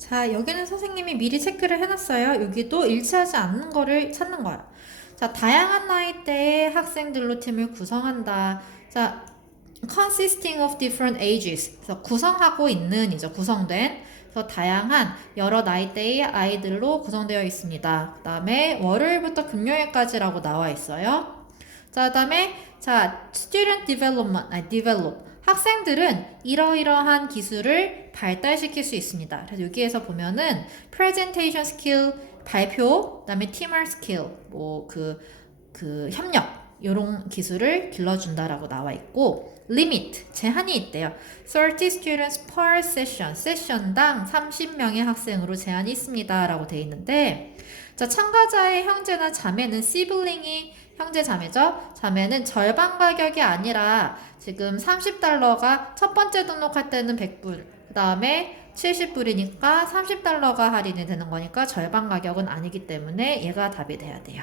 자, 여기는 선생님이 미리 체크를 해놨어요. 여기도 일치하지 않는 거를 찾는 거야. 자, 다양한 나이대의 학생들로 팀을 구성한다. 자, consisting of different ages. 그래서 구성하고 있는 이죠. 구성된. 그래서 다양한 여러 나이대의 아이들로 구성되어 있습니다. 그 다음에 월요일부터 금요일까지라고 나와 있어요. 자, 그 다음에 자, student development, 아니, develop. 학생들은 이러이러한 기술을 발달시킬 수 있습니다. 그래서 여기에서 보면은 presentation skill, 발표, 그다음에 teamwork skill, 뭐그 그 협력 이런 기술을 길러준다라고 나와 있고 limit 제한이 있대요. 30 students per session, 세션당 30명의 학생으로 제한이 있습니다라고 돼 있는데 자 참가자의 형제나 자매는 sibling이 형제 자매죠. 자매는 절반 가격이 아니라 지금 30달러가 첫 번째 등록할 때는 100불, 그 다음에 70불이니까 30달러가 할인이 되는 거니까 절반 가격은 아니기 때문에 얘가 답이 돼야 돼요.